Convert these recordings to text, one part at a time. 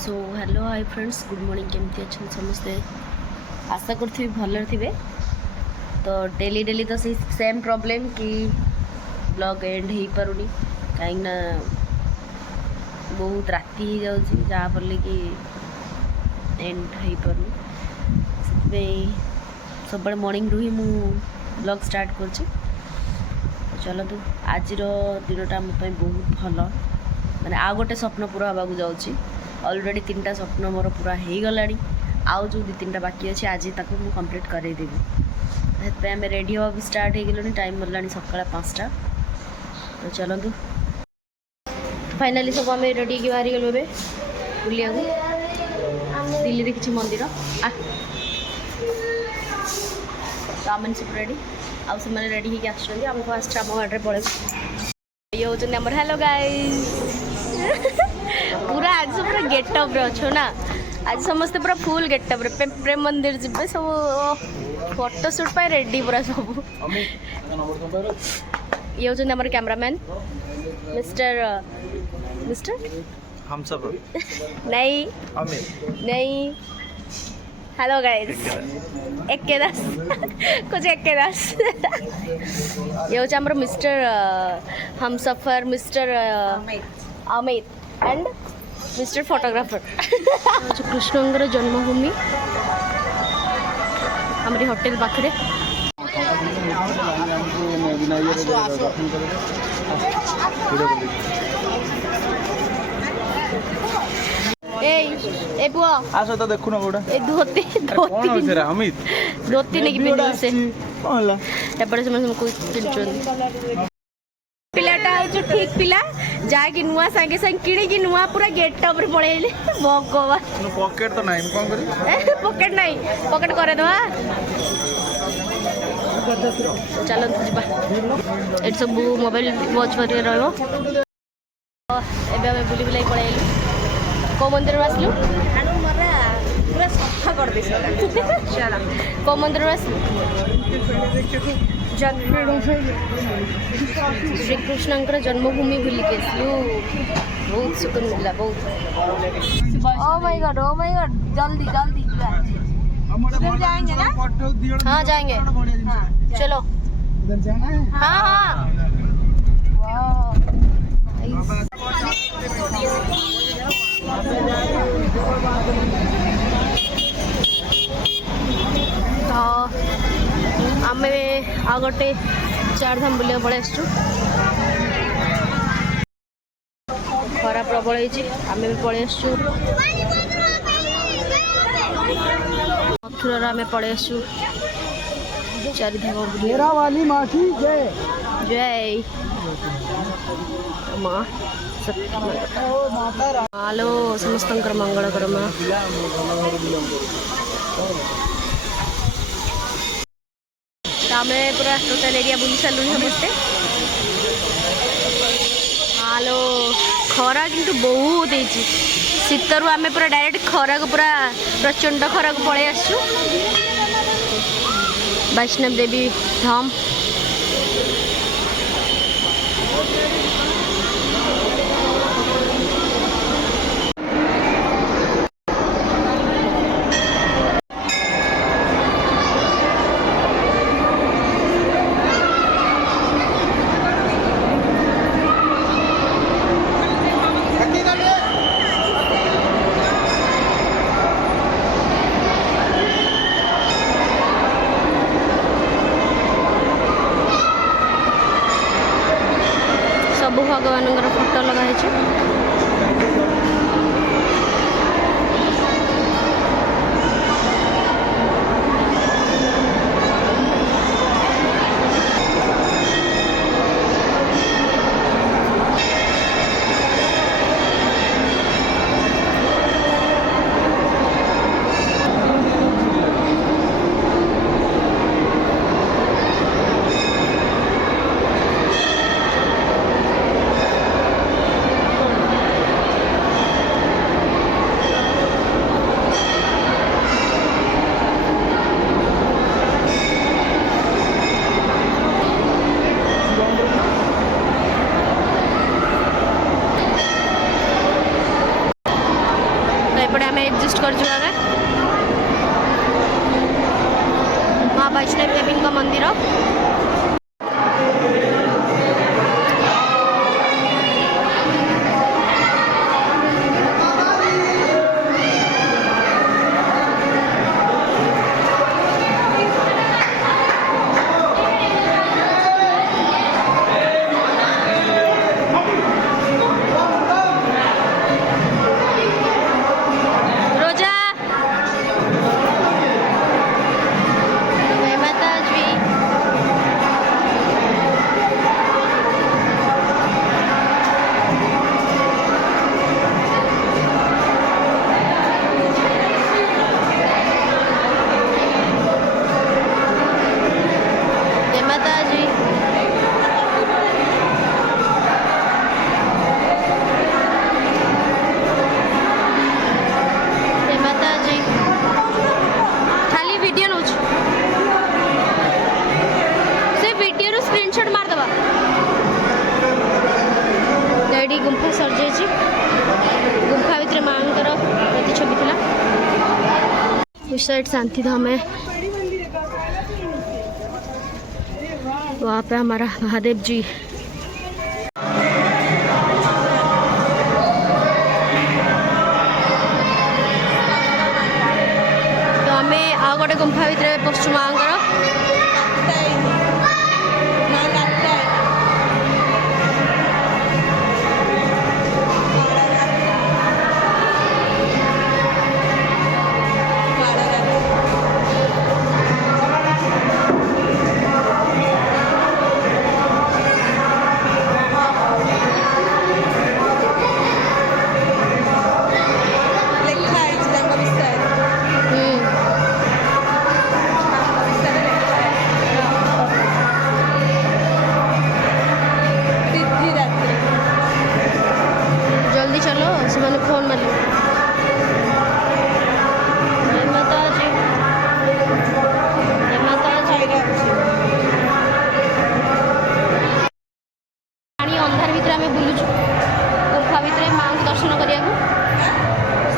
So hello hi friends good morning केमती अच्छा समस्ते आशा करी भल थे। तो डेली डेली तो से सेम प्रॉब्लम कि ब्लॉग एंड हो पारुनी कहीं बहुत राति हो जाऊँगी जहाँफल कि एंड हो पारुनी से सब मॉर्निंग रू ही मु ब्लॉग स्टार्ट कर चलतु आज दिनटा मोपाई बहुत भल माने आ गोटे स्वप्न पूरा हवाक जाऊँगी ऑलरेडी 3टा स्वप्न मोर पूरा हो गला आउ जो 2-3टा बाकी अच्छे आज तक मुझे कंप्लीट करदेवी से आम रेडी हाँ भी स्टार्ट हो गलु टाइम गलानी सका 5टा। तो चलतु फाइनाली सब आम रेडी हो बाहरी गलु ए बुलिया दिल्ली किसी मंदिर तो आम सब रेडी आउ रेडी होगी आम फास्ट आम गाड़ी में पड़े ये हूँ आम हेलो गाइस पूरा आज पूरा गेटअप रे अच्छो ना आज समस्ते पूरा फुल गेटअप रे प्रेम मंदिर जीवे सब फोटो शूट पर रेडी पूरा सब ये हूँ आम कैमरामैन मिस्टर मिस्टर हम सब नहीं अमित नहीं हेलो गाइस एक दास कुछ एक दास ये हूँ आम मिस्टर हम सफर mister Amit and mister photographer Krishnanagar जन्मभूमि हमारी होटल पाखे ए पुआ आसो तो देखु ना गोडा ए धोती कौन होइछ रे अमित धोती नहीं पिन से कोनला एपड़े से कोई पिनचोन पिलाटा हो ठीक पिला जाके नुआ संगे संग किणी की नुआ पूरा गेटअप रे पळेले भगवान पॉकेट तो नहीं कौन करी पॉकेट नहीं पॉकेट करे दवा चलो जीवा एट सब मोबाइल वॉच कर रहबो एबे हमें बुली बुलाई पळेलु को मंदिर आसलु आनु मरा पूरा सफा कर दे चला को मंदिर आसलु श्री कृष्णंकर जन्मभूमि बुल के बहुत सुकून मिला बहुत ओ माय गॉड जल्दी जल्दी उधर जाएंगे ना हाँ जाएंगे हाँ चलो उधर जाना है हाँ हाँ आम आ गोटे 4 धाम बुलिया पड़े आसु खरा प्रबल आम भी पड़े आसु मथुरा आम पड़े आसु 4 धाम बुलिया वाली माँ की जय जय माँ हेलो समस्त मंगल कर माँ आम पूरा टोटाल एरिया बुली सारू समस्ते हेलो खरा किंतु बहुत होती शीतर आम पूरा डायरेक्ट खरा को पूरा प्रचंड खरा को पलि आसु वैष्णव देवी धाम सब भगवान फोटो लगाई एपटे आम एडजस्ट कर माँ वैष्णवी देवी मंदिर गुंफा सर जाइए गुंफा भितर माँ प्रतिछवि था उस साइड शांति धाम है वहाँ पे हमारा महादेव जी तो आम आ गए गुंफा भितर पशु माँ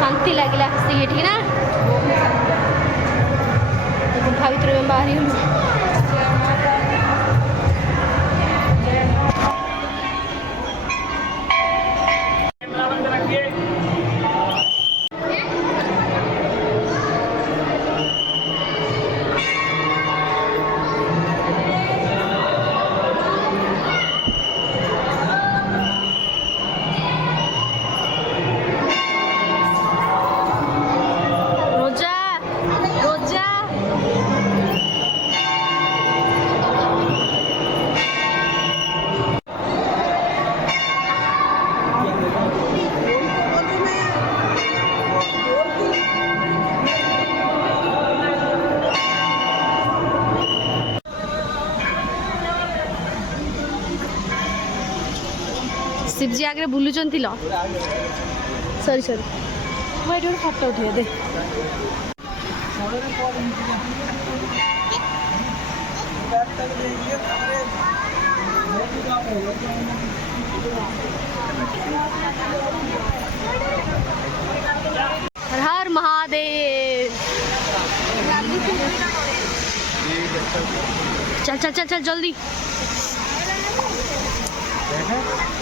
शांति लगे ठीक ना गुंफा भितर में बाहरी शिवजी आगे बुलुचन सॉरी सॉरी मुझे फोटो उठे दे हर हर महादेव चल चल चल चल जल्दी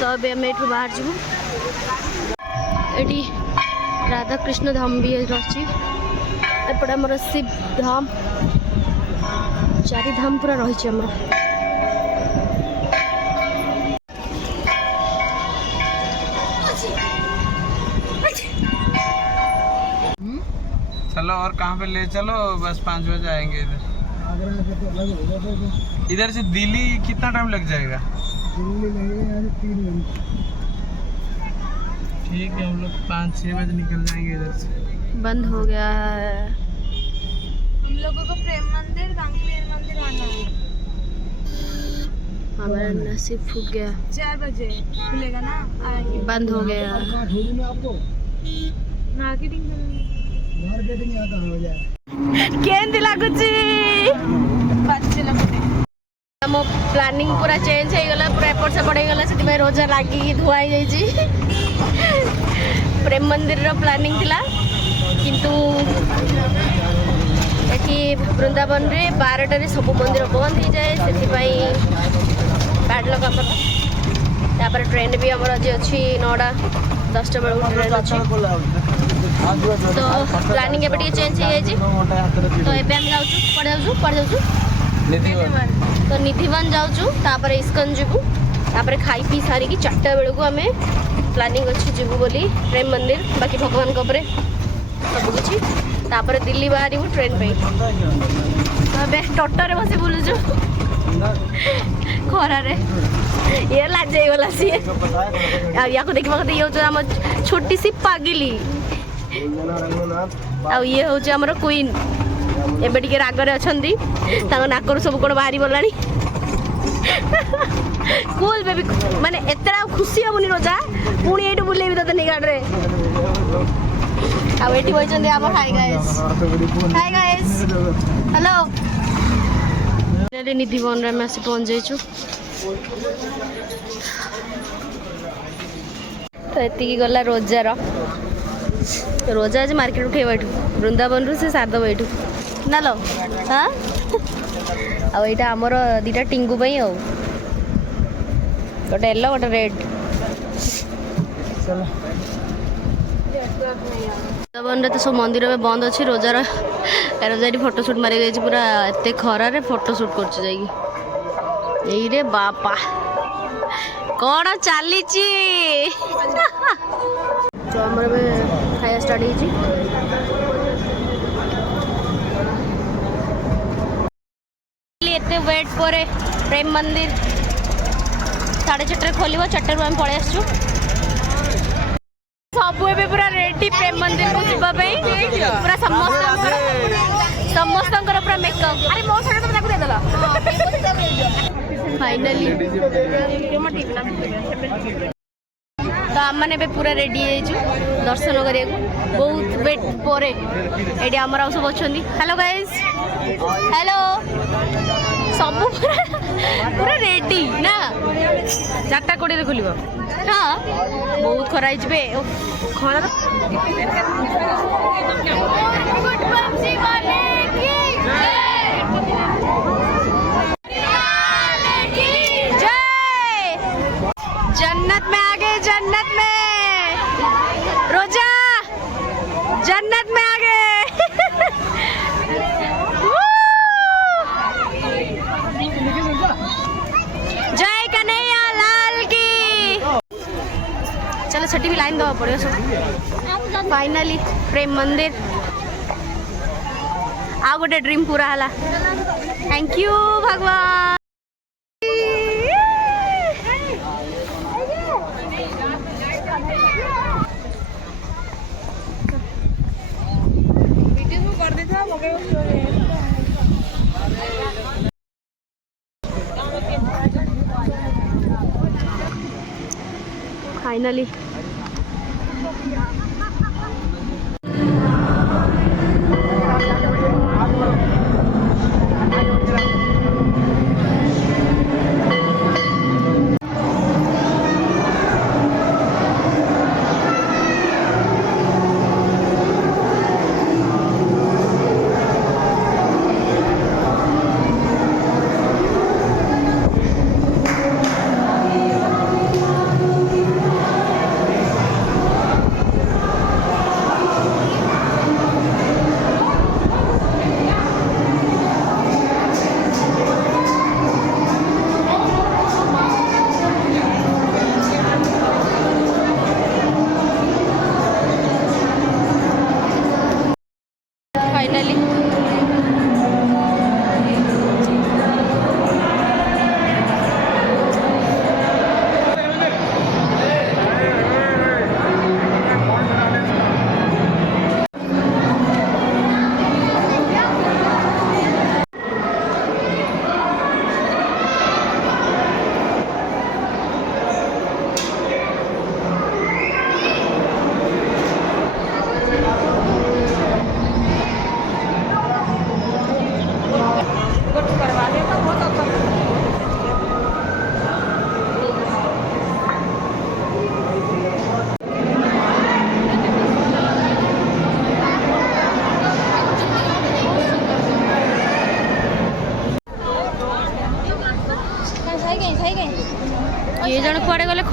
तो अभी आम एठू बाहर जीवु एटी राधा कृष्ण धाम भी रही एपटे आमर शिव धाम चारि धाम पूरा रही चलो और कहाँ पे ले चलो बस 5 बजे आएंगे इधर इधर से दिल्ली कितना टाइम लग जाएगा दिल्ली लगेगा 3 घंटे ठीक है हम लोग 5-6 बजे निकल जाएंगे इधर से बंद हो गया है हम लोगों को प्रेम मंदिर गांगलेर मंदिर आना है हमारा नसीब फूक गया 4 बजे खुलेगा ना आएंगे बंद हो गया आपको मार्केटिंग आता हो जाए केंदी लागुची बच्चे लगते मो प्लानिंग पूरा चेंज हो गला पूरा एपट से पड़े गला से रोजा लागी धुआई जाइए प्रेम मंदिर रो प्लानिंग थिला किंतु एठी वृंदावन रे 12 सब मंदिर बंद हो जाए से बैड लक आम तापर ट्रेन भी आमर आज अच्छी 9टा 10टा बेलू ट्रेन अच्छी तो प्लानिंग एबे चेंज हो जाए तो एबे हम जाऊँ पढ़े जाऊँ तो निधिवन जाऊँ तापर इस्कन जीवु तापर खाई पी सारिकी 4टा बेलू आम प्लानिंग अच्छी जीवु बोली प्रेम मंदिर बाकी भगवान सबकि तापर दिल्ली बाहर ट्रेन पे टोटो रे बस बुलुचु खरारे ये लाज गला सी या देखा ये हूँ आम छोटी सी पागिली ये हूँ आमर क्वीन एबे टिके रागरे अछंती नाकर सब कौन बाहरी गला कूल बेबी माने एतरा खुशी हबुनी रोजा पुणी एटू बुलेबी तते नि गाड़ी रे अब एटी बइचंदे आम हाय गाइस हेलो निधिवन रे आसी पहुंच जाइछु तो एति गला रोजार रोजा आज मार्केट उठे बैठू वृंदावन रु से सारद बैठू ना लो हाँ आईटा आमर 2टा टिंगू पई आ गोटे येलो गोटे रेड वृंदावन तो सब मंदिर में बंद अच्छी रोजार फोटोशूट मारी गई पूरा एत खरार फोटोशूट कर बापा कौन चली तो आमर खाया स्टार्ट हो वेट पर प्रेम मंदिर 4:30 खोल 4 आम पलि आसु सब ए पूरा रेडी प्रेम मंदिर को जावाई पूरा समस्त पूरा मेकअप अरे मो साइड तो दे देला फाइनली तो आम मैंने पूरा रेडी दर्शन करिया बहुत वेट पर ये आमर सब अच्छा हेलो गाइस हेलो सब पूरा रेडी ना 4:20 खोल हाँ बहुत खरा खरा जन्नत में आ गए जन्नत में रोजा जन्नत में आ गए जय कन्हैया लाल की चलो छठी भी लाइन दवा पड़े फाइनली प्रेम मंदिर आ गोटे ड्रीम पूरा हला थैंक यू भगवान फाइनली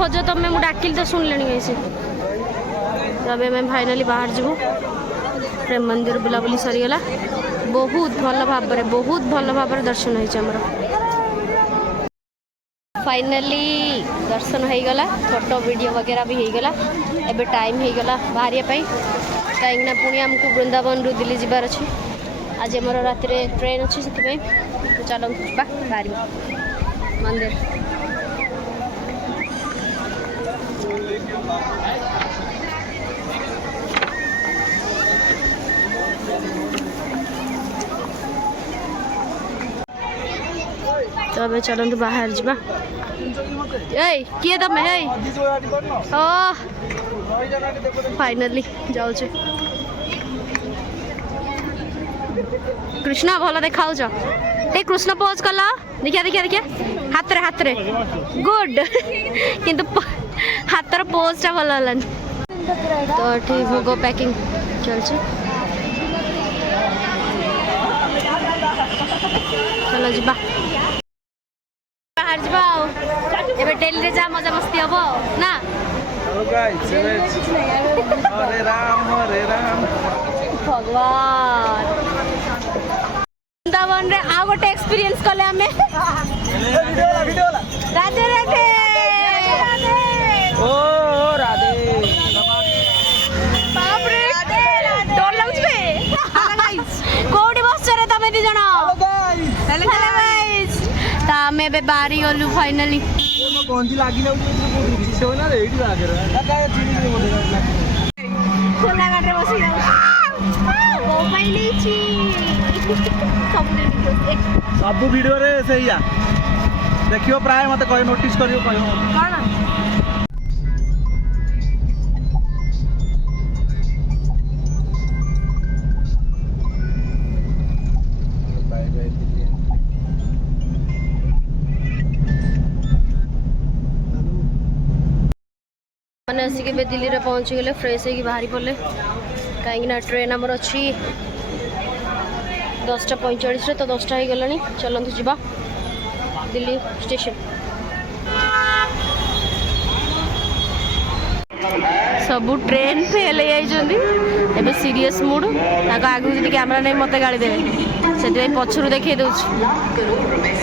खोज तमें मुझे डाकिल तो शुणिले कैसे तब आम फाइनाली बाहर जीवु प्रेम मंदिर बुलाबुली सरीगला बहुत भल भाव दर्शन होमर फाइनाली दर्शन हो गला फोटो वीडियो वगैरह भी हो गला एबे टाइम हो गला बाहर कहीं पुणी आमको वृंदावन रु दिल्ली जबार अच्छे आज मोर रात ट्रेन अच्छी से चलो बाहर मंदिर तो अब चलते बाहर जा किए तमें ओ फाइनाली जाऊ कृष्ण भल देखा कृष्ण पोज कल देखिया देखिया देखिया हाथ रे गुड किंतु हाथर पोजटा भल हलानी तो ये भोग पैकिंग चलছে चलो जा बाहर जा एबे डेली रे जा मजा मस्ती हबो ना हरे राम भगवान वृंदावन रे आ गोटे एक्सपीरियंस कले हमें राधे राधे ओ राधे बाप रे डर लागछ बे कोडी बसछ रे तमे दी जण हेलो गाइस ता हमें बे बारी गलु फाइनली गंजी लागी ना से ना रे एडी लागे रे काय चिनी नहीं बोले खोला गाडरे बसी जाऊ मोबाइल छी सब वीडियो रे सहीया देखियो प्राय मते कह नोटिस करियो कहियो कोन मैंने आसिक दिल्ली रे पहुँची गले फ्रेश हो बाहरी पड़े कहीं ट्रेन आमर अच्छी 10:45 तो 10टा हो गला चलतु जा दिल्ली स्टेशन सबू ट्रेन फेल हो सीरीयस मूड आगू जी कैमरा नहीं मत गाड़ी देवे से पछरू देखी दूसरी